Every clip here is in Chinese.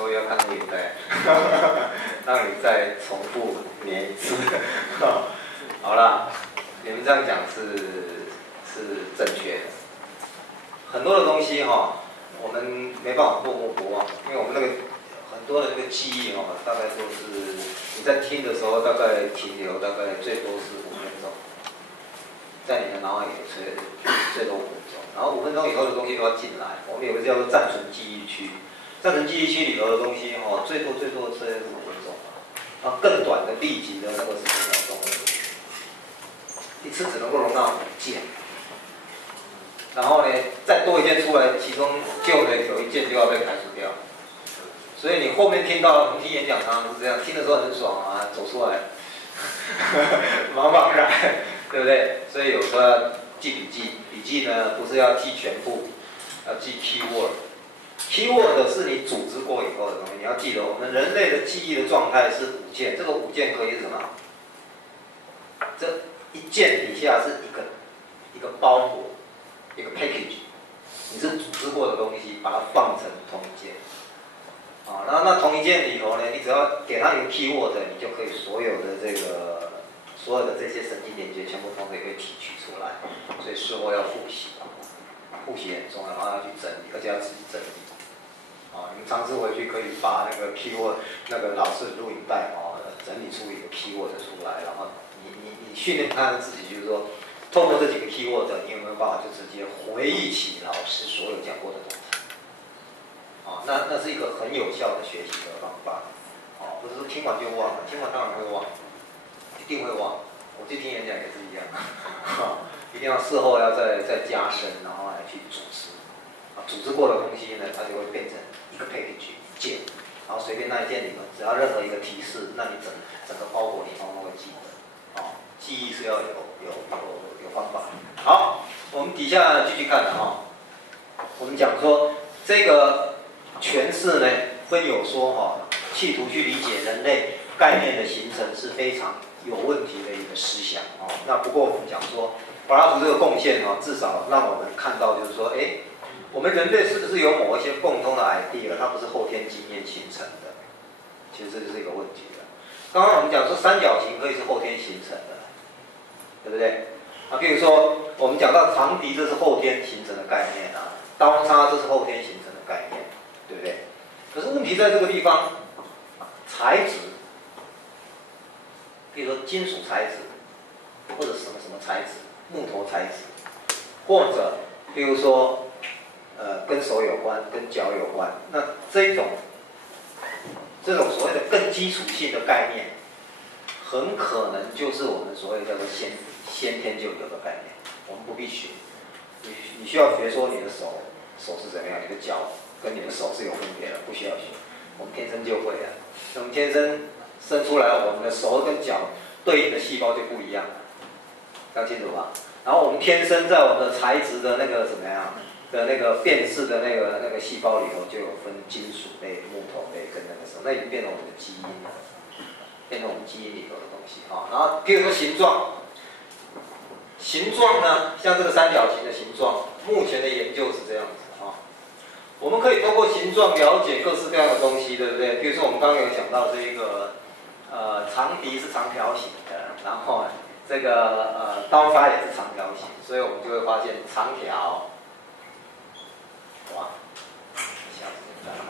所以要看录影带，让你再重复念一次。好啦，你们这样讲是正确的。很多的东西我们没办法过目不忘，因为我们那个很多的那个记忆大概都是你在听的时候大概停留大概最多是5分钟，在你的脑海里最多5分钟，然后5分钟以后的东西都要进来，我们有个叫做暂存记忆区。暂存记忆区里头的东西最多是5分钟，然后更短的立即的那个是5秒钟而已，一次只能够容纳5件，然后呢再多一件出来，其中旧的有一件就要被排除掉，所以你后面听到我们听演讲常常是这样，听的时候很爽啊，走出来，忙忙改，对不对？所以有时候要记笔记，笔记呢不是要记全部，要记 keyword。keyword 是你组织过以后的东西，你要记得，我们人类的记忆的状态是5件，这个5件可以是什么？这一件底下是一个包裹，一个 package， 你是组织过的东西，把它放成同一件。然后那同一件里头呢，你只要给它一个 keyword， 你就可以所有的这些神经连接全部都可以被提取出来。所以事后要复习，复习很重要，然后要去整理，而且要自己整理。你们尝试回去可以把那个 keyword 那个老师的录影带整理出一个 keyword 出来，然后你训练看自己，就是说透过这几个 keyword， 你有没有办法就直接回忆起老师所有讲过的东西？那是一个很有效的学习的方法。不是说听完就忘了，听完当然会忘，一定会忘。我去听演讲也是一样，一定要事后要再加深，然后来去组织。组织过的东西呢，它就会变成一个 package 一件，然后随便那一件里面，只要任何一个提示，那你整个包裹你通通会记得。记忆是要有方法。好，我们底下继续看的我们讲说这个诠释呢，分有说企图去理解人类概念的形成是非常有问题的一个思想那不过我们讲说，柏拉图这个贡献至少让我们看到就是说，我们人类是不是有某一些共通的 idea， 它不是后天经验形成的？其实这就是一个问题了。刚刚我们讲说三角形可以是后天形成的，对不对？比如说我们讲到长笛，这是后天形成的概念刀叉这是后天形成的概念，对不对？可是问题在这个地方，材质，比如说金属材质，或者什么材质，木头材质，或者比如说跟手有关，跟脚有关，那这种所谓的更基础性的概念，很可能就是我们所谓叫做先天就有的概念，我们不必学。你需要学说你的手是怎么样，你的脚跟你的手是有分别的，不需要学，我们天生就会了。我们天生生出来，我们的手跟脚对应的细胞就不一样了，讲清楚吧？然后我们天生在我们的材质的那个怎么样的那个辨识的那个细胞里头，就有分金属类、木头类跟那个什么，那已经变成我们的基因了，变成我们基因里头的东西然后比如说形状呢，像这个三角形的形状，目前的研究是这样子我们可以通过形状了解各式各样的东西，对不对？比如说我们刚刚有讲到这个长笛是长条形的，然后这个刀叉也是长条形，所以我们就会发现长条，哇，一下子就来了。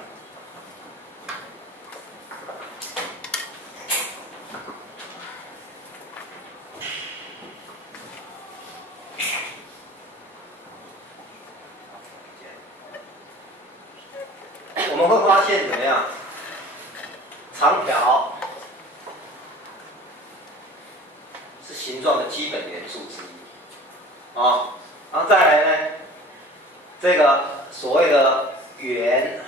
我们会发现怎么样？长条是形状的基本元素之一然后再来呢，这个所谓的圆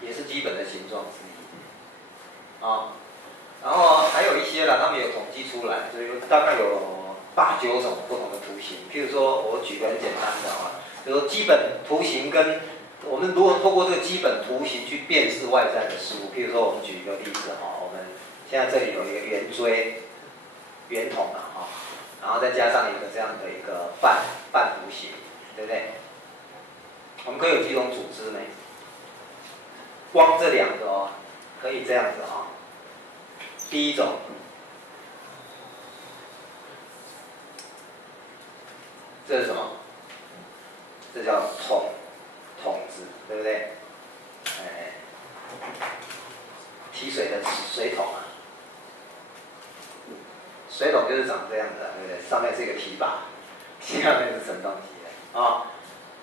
也是基本的形状之一然后还有一些啦，他们有统计出来，所以大概有8、9种不同的图形。譬如说我举个很简单的比如说基本图形跟我们如果透过这个基本图形去辨识外在的事物，譬如说我们举一个例子我们现在这里有一个圆锥、圆筒然后再加上一个这样的一个半弧形，对不对？我们可以有几种组织呢？光这两个哦，可以这样子啊、哦。第一种，这是什么？这叫桶子，对不对？哎，提水的水桶啊，水桶就是长这样子、啊，对不对？上面是一个提把，下面是盛东西的啊。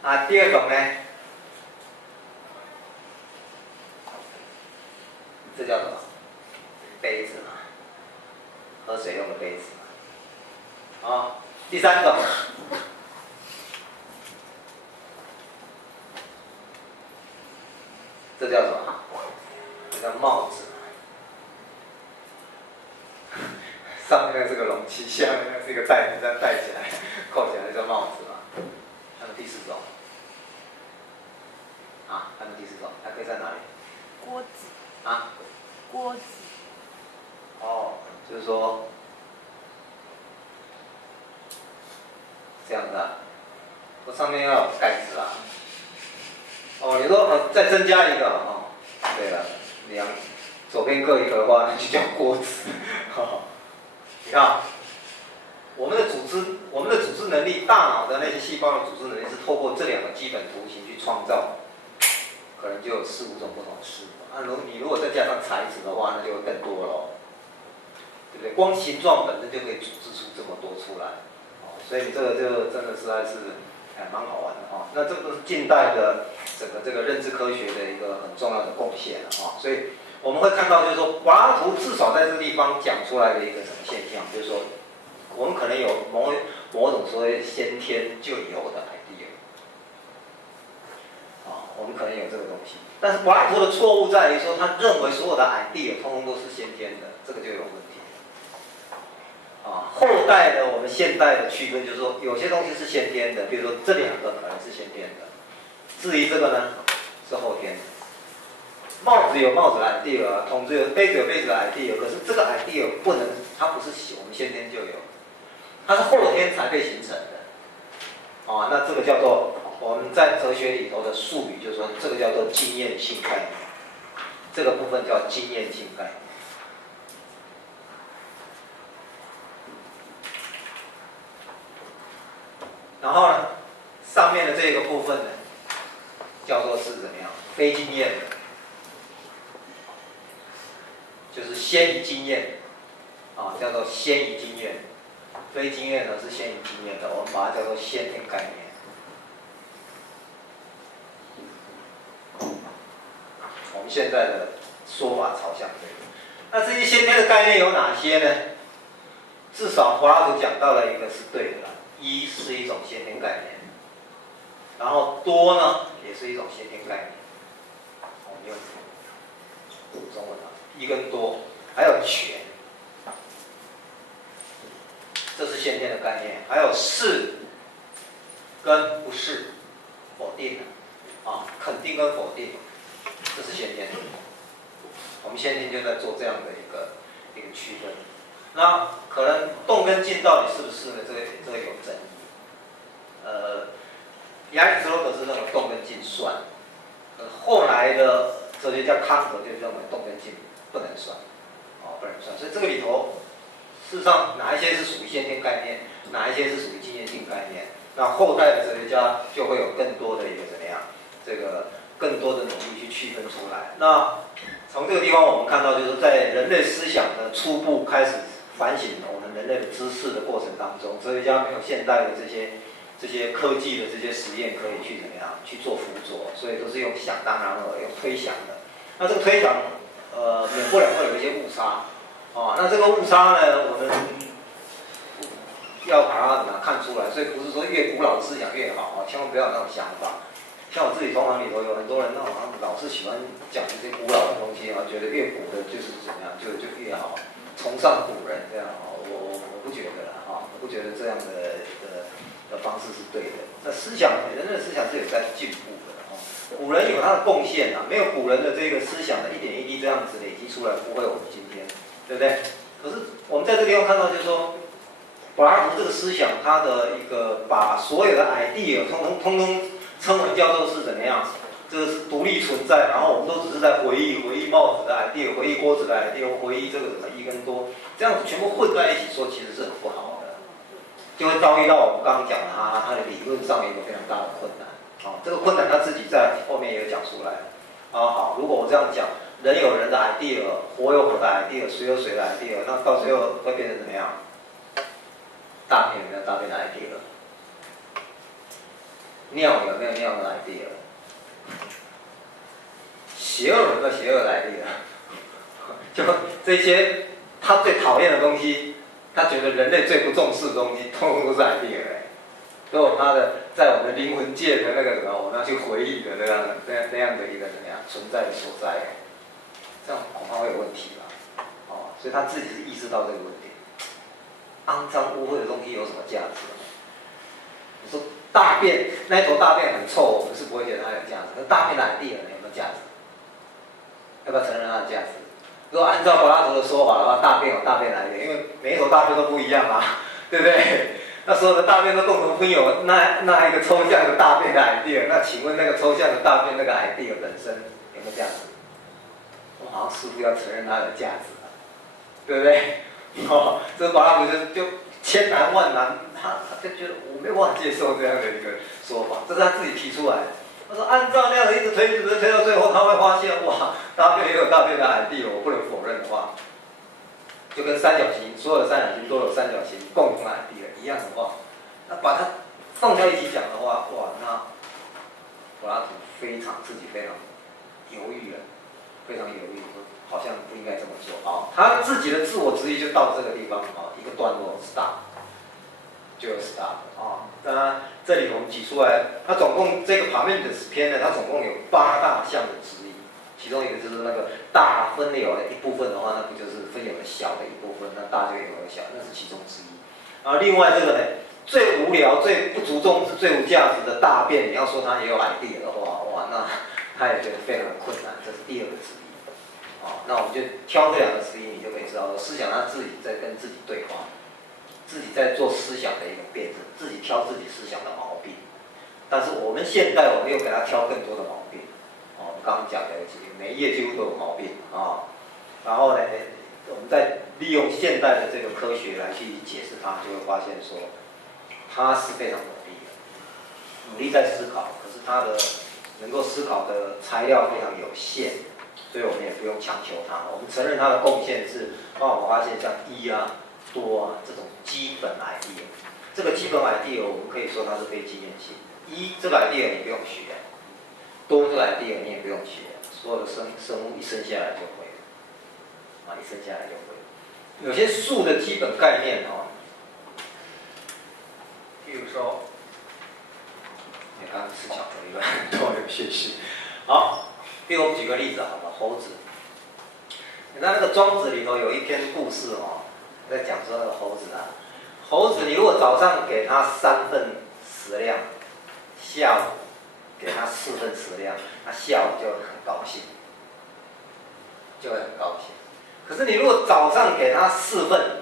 啊，第二种呢，这叫什么？杯子嘛，喝水用的杯子嘛。啊，第三种，这叫什么？这叫帽子。上面是个容器，下面是一个袋子，这样戴起来、扣起来叫帽子嘛。还有第四种，啊，还有第四种，还可以在哪里？锅子。啊？锅子。哦，就是说这样子啊，我上面要有盖子啊。哦，你说再增加一个哦，对了，左边各一个的话，那就叫锅子。你看，我们的组织能力，大脑的那些细胞的组织能力是透过这两个基本图形去创造，可能就有4、5种不同的事。啊，你如果再加上材质的话，那就会更多了，对不对？光形状本身就可以组织出这么多出来，哦，所以这个就真的实在是蛮好玩的哈。那这个都是近代的整个这个认知科学的一个很重要的贡献了哈。所以我们会看到，就是说柏拉图至少在这个地方讲出来的一个什么现象，就是说我们可能有某种所谓先天就有的 idea， 啊，我们可能有这个东西。但是柏拉图的错误在于说，他认为所有的 idea 通通都是先天的，这个就有问题。啊，后代的我们现代的区分就是说，有些东西是先天的，比如说这两个可能是先天的，至于这个呢是后天的。帽子有帽子的 idea， 桶子有杯子有杯子的 idea， 可是这个 idea 不能，它不是我们先天就有，它是后天才被形成的。啊，那这个叫做我们在哲学里头的术语，就是说这个叫做经验性概念，这个部分叫经验性概念。然后呢，上面的这个部分呢，叫做是怎么样？非经验的，就是先于经验，啊，叫做先于经验。非经验呢是先于经验的，我们把它叫做先天概念。我们现在的说法朝向这个。那这些先天的概念有哪些呢？至少柏拉图讲到了一个是对的啦。一是一种先天概念，然后多呢也是一种先天概念。我们用中文啊，一跟多，还有全，这是先天的概念。还有是跟不是，否定的啊，肯定跟否定，这是先天的。我们先天就在做这样的一个区分。那可能动跟静到底是不是呢？这个有争议。亚里士多德是认为动跟静算，后来的哲学家康德就认为动跟静不能算，不能算。所以这个里头，事实上哪一些是属于先天概念，哪一些是属于经验性概念？那后代的哲学家就会有更多的一个怎么样？这个更多的努力去区分出来。那从这个地方我们看到，就是在人类思想的初步开始反省我们人类的知识的过程当中，哲学家没有现代的这些科技的这些实验可以去怎么样去做辅佐，所以都是用想当然尔，用推想的。那这个推想，免不了会有一些误差，那这个误差呢，我们要把它怎么看出来？所以不是说越古老的思想越好千万不要有那种想法。像我自己同行里头有很多人，那好像老是喜欢讲这些古老的东西觉得越古的就是怎么样，就越好，崇尚古人这样我不觉得啦我不觉得这样的方式是对的。那思想，人类的思想是有在进步的古人有他的贡献没有古人的这个思想的一点一滴这样子累积出来，不会有我们今天，对不对？可是我们在这个地方看到，就是说，柏拉图这个思想，他的一个把所有的 idea 通通称为叫做是怎么样？这这个是独立存在，然后我们都只是在回忆帽子的 idea， 回忆锅子的 idea， 回忆这个什么一跟多，这样子全部混在一起说，其实是很不好的，就会遭遇到我们刚刚讲的它的理论上面有非常大的困难。这个困难他自己在后面也有讲出来。好，如果我这样讲，人有人的 idea， 火有火的 idea， 水有水的 idea， 那到最后会变成怎么样？大便有没有大便的 idea？ 尿有没有尿的 idea？ 邪恶有没有邪恶的 idea？ 就这些他最讨厌的东西，他觉得人类最不重视的东西，通通都是 idea。都有他的在我们灵魂界的那个什么，我们要去回忆的那样的一个怎么样存在的所在，这样恐怕会有问题吧？所以他自己是意识到这个问题。肮脏污秽的东西有什么价值？你说大便那一坨大便很臭，我们是不会觉得它有价值。那大便的 idea有没有价值？要不要承认它的价值？如果按照柏拉图的说法的话，大便有大便的 idea，因为每一坨大便都不一样啊，对不对？那所有的大便都共同拥有那一个抽象的大便的 idea， 那请问那个抽象的大便那个 idea 本身有没有价值？我好像似乎要承认它的价值了，对不对？这柏拉图就千难万难，他就觉得我没有办法接受这样的一个说法，这是他自己提出来的。他说按照那样的一直推到最后，他会发现哇，大便也有大便的 idea， 我不能否认的话。就跟三角形，所有的三角形都有三角形共同的 idea 一样的话，那把它放在一起讲的话，哇，那柏拉图自己非常犹豫了，非常犹豫，好像不应该这么做啊。他自己的自我质疑就到这个地方啊，一个段落 stop， 就有 stop 啊。当然，这里我们举出来，它总共这个Parmenides篇呢，它总共有8大项的质疑。其中一个就是那个大分有的一部分的话，那不就是分有的小的一部分？那大就有的小，那是其中之一。另外这个呢，最无聊、最不足重视、最无价值的大便，你要说它也有 idea 的话，哇，那他也觉得非常的困难。这是第二个质疑。那我们就挑这2个质疑，你就可以知道，思想他自己在跟自己对话，自己在做思想的一个辩证，自己挑自己思想的毛病。但是我们现在，我们又给他挑更多的毛病。刚刚讲的每一页几乎都有毛病啊，然后呢，我们再利用现代的这个科学来去解释它，就会发现说，他是非常努力在思考，可是他的能够思考的材料非常有限，所以我们也不用强求他。我们承认他的贡献是帮我们发现像一啊、多啊这种基本 idea。这个基本 idea 我们可以说它是非经验性的。一这个 idea 你不用学。多这个 idea 你也不用学，所有的生物一生下来就会，一生下来就会。有些数的基本概念譬如说，你刚刚吃巧克力很多有些是。好，比如我们举个例子好了，猴子。你看那个庄子里头有一篇故事在讲说那个猴子啊，猴子你如果早上给它3份食量，下午给他4份食量，他下午就很高兴，就会很高兴。可是你如果早上给他4份，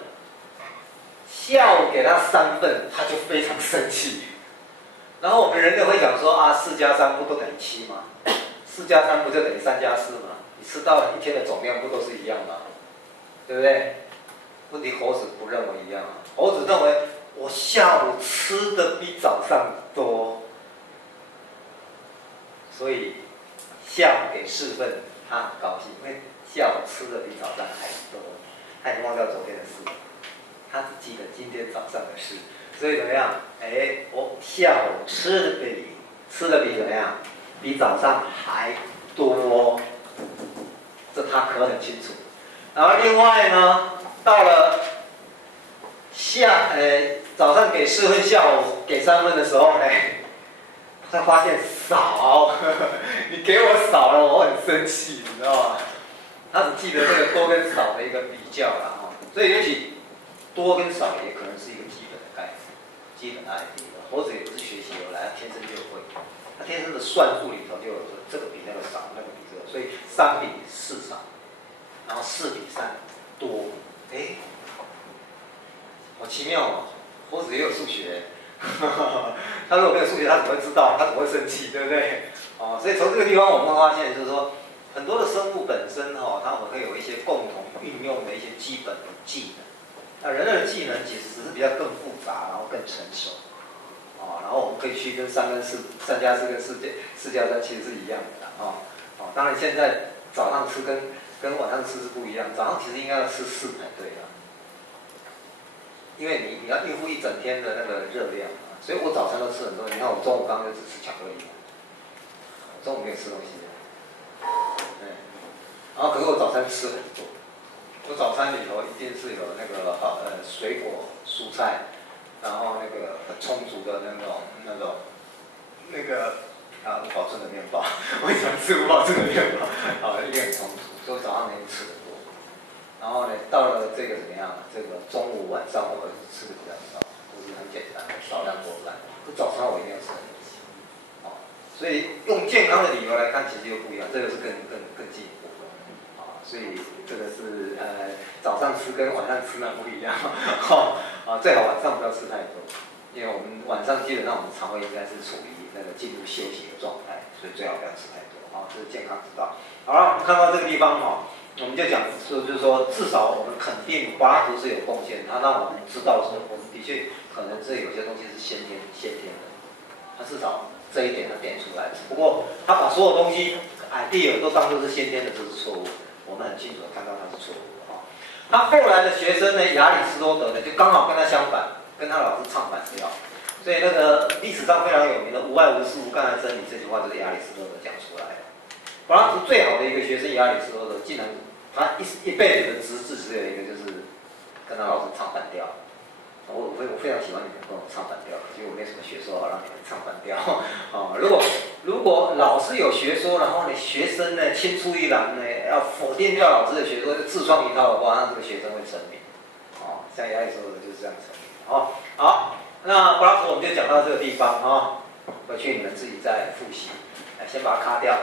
下午给他3份，他就非常生气。然后我们人类会讲说4加3不都等于7吗？4加3不就等于3加4吗？你吃到一天的总量不都是一样吗？对不对？问题猴子不认为一样猴子认为我下午吃的比早上多。所以下午给4份，他很高兴，因为下午吃的比早上还多，他已经忘掉昨天的事，他只记得今天早上的事。所以怎么样？我下午吃的比怎么样？比早上还多，这他可很清楚。然后另外呢，到了早上给4份，下午给3份的时候呢，他发现少，你给我少了，我很生气，你知道吗？他只记得这个多跟少的一个比较啦所以也许多跟少也可能是一个基本的概念，基本的 idea。猴子也不是学习而来，他天生就会，他天生的算术里头就有这个比那个少，那个比这个，所以3比4少，然后4比3多，好奇妙猴子也有数学。他如果没有数学，他怎么会知道？他怎么会生气？对不对？哦，所以从这个地方我们会发现，就是说，很多的生物本身它们会有一些共同运用的一些基本的技能。那人类的技能其实只是比较更复杂，然后更成熟。然后我们可以区分3跟4，3+4跟4+3其实是一样的当然现在早上吃跟晚上吃是不一样，早上其实应该要吃4才对的，因为你要应付一整天的那个热量所以我早餐都吃很多。你看我中午刚刚就只吃巧克力，我中午没有吃东西然后可是我早餐吃很多，我早餐里头一定是有那个水果、蔬菜。然后那个很充足的那个无保证的面包，我喜欢吃无保证的面包，一定很充足，所以早上能吃得多。然后呢，到了这个怎么样？这个中午晚上我吃的比较少，就是很简单，少量多饭。可早上我一定要吃很多。所以用健康的理由来看，其实又不一样，这个是更进一步的所以这个是早上吃跟晚上吃那不一样最好晚上不要吃太多，因为我们晚上基本上我们肠胃应该是处于那个进入休息的状态，所以最好不要吃太多这是健康之道。好了，我们看到这个地方我们就讲就是说，至少我们肯定柏拉图是有贡献，他让我们知道说，我们的确可能是有些东西是先天的，他至少这一点他点出来。不过他把所有东西 idea 都当作是先天的，这是错误的。我们很清楚的看到他是错误的他后来的学生呢，亚里士多德呢，就刚好跟他相反，跟他老师唱反调。所以那个历史上非常有名的"无外无事，无干来真理"这句话，就是亚里士多德讲出来的。柏拉图最好的一个学生亚里士多德，竟然他一辈子的职责只有一个，就是跟他老师唱反调。我非常喜欢你们跟我唱反调，因为我没什么学说好让你们唱反调如果老师有学说，然后学生呢青出于蓝呢，要否定掉老师的学说，就自创一套的话，那这个学生会成名像亚里士多德就是这样成名好，那柏拉图我们就讲到这个地方回去你们自己再复习，先把它卡掉